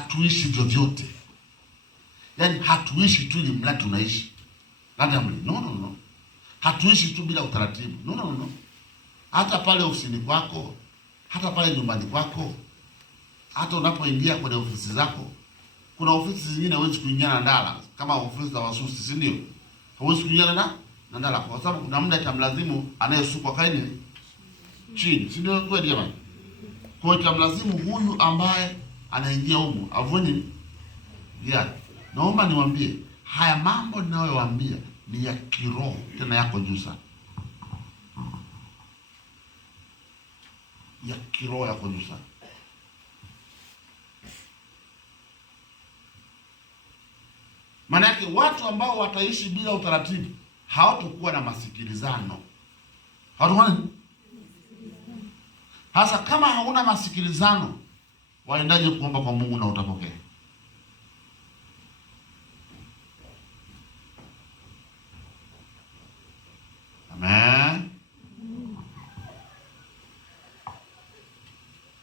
hatuishi vyovyote. Yaani hatuishi tu ili mradi tunaishi. No. Hatuishi tu bila utaratibu. No. Hata pale ofisini kwako, hata pale nyumbani kwako, hata unapoingia kwenye ofisi zako, kuna ofisi zingine huwezi kuingia na ndala, kama ofisi za wasusi, si ndio? Huwezi kuingia na ndala kwa sababu kuna muda itamlazimu anayesukwa kaini chini, si ndio kweli jamani? Kwa hiyo itamlazimu huyu ambaye anaingia humu avune viatu. Naomba niwaambie, haya mambo ninayowaambia ni ya kiroho, tena yako juu sana. Ya kiroho yako juu sana. Maana yake watu ambao wataishi bila utaratibu hawatakuwa na masikilizano. Hawatakuwa nini? Hasa kama hauna masikilizano, waendaje kuomba kwa Mungu na utapokea? Amen.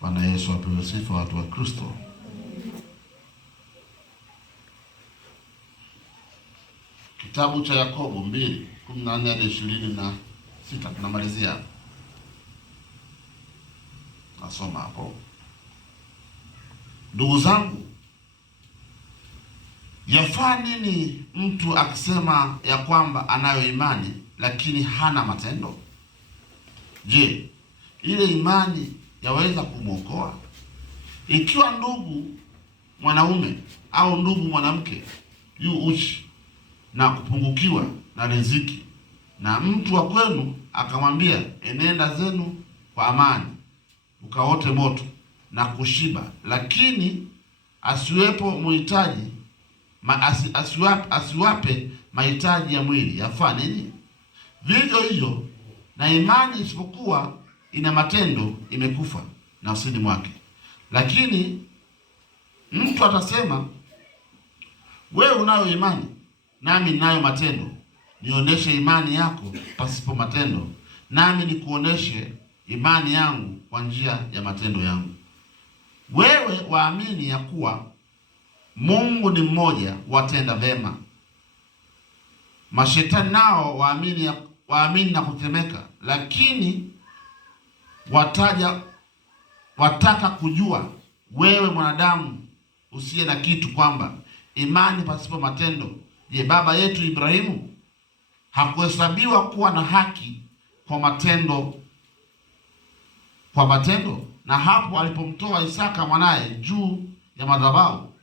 Bwana Yesu apewe sifa, watu wa Kristo. Kitabu cha Yakobo 2:14 hadi 26 tunamalizia. Nasoma hapo. Ndugu zangu, yafaa nini mtu akisema ya kwamba anayo imani lakini hana matendo? Je, ile imani yaweza kumwokoa? Ikiwa ndugu mwanaume au ndugu mwanamke yu uchi na kupungukiwa na riziki, na mtu wa kwenu akamwambia, enenda zenu kwa amani ukaote moto na kushiba, lakini asiwepo mhitaji asiwape mahitaji ya mwili, yafaa nini? Vivyo hiyo na imani isipokuwa ina matendo imekufa nafsini mwake. Lakini mtu atasema, wewe unayo imani nami ninayo matendo, nionyeshe imani yako pasipo matendo, nami nikuoneshe imani yangu kwa njia ya matendo yangu. Wewe waamini ya kuwa Mungu ni mmoja, watenda vema. Mashetani nao waamini na kutemeka. Lakini wataka kujua, wewe mwanadamu usiye na kitu, kwamba imani pasipo matendo, je, baba yetu Ibrahimu hakuhesabiwa kuwa na haki kwa matendo? Na hapo alipomtoa Isaka mwanaye juu ya madhabahu,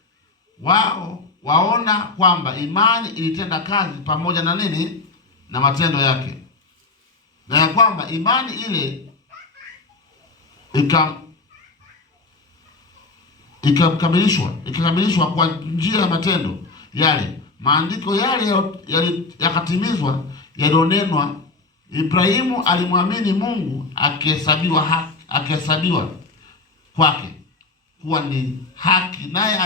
wao waona kwamba imani ilitenda kazi pamoja na nini? Na matendo yake, na ya kwamba imani ile ikakamilishwa kwa njia ya matendo yale. Maandiko yale yakatimizwa yalionenwa, Ibrahimu alimwamini Mungu akihesabiwa kwake kuwa ni haki, naye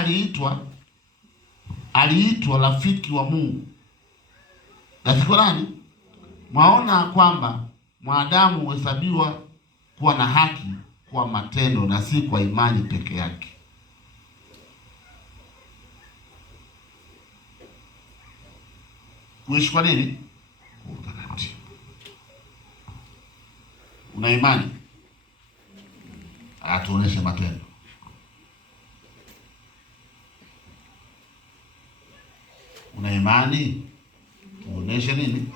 aliitwa rafiki wa Mungu. Rafiki nani? Mwaona kwamba mwanadamu huhesabiwa kuwa na haki kwa matendo na si kwa imani peke yake. Kuishi kwa nini? Kwa utaratibu. Una imani, atuoneshe matendo. Una imani, tuoneshe nini?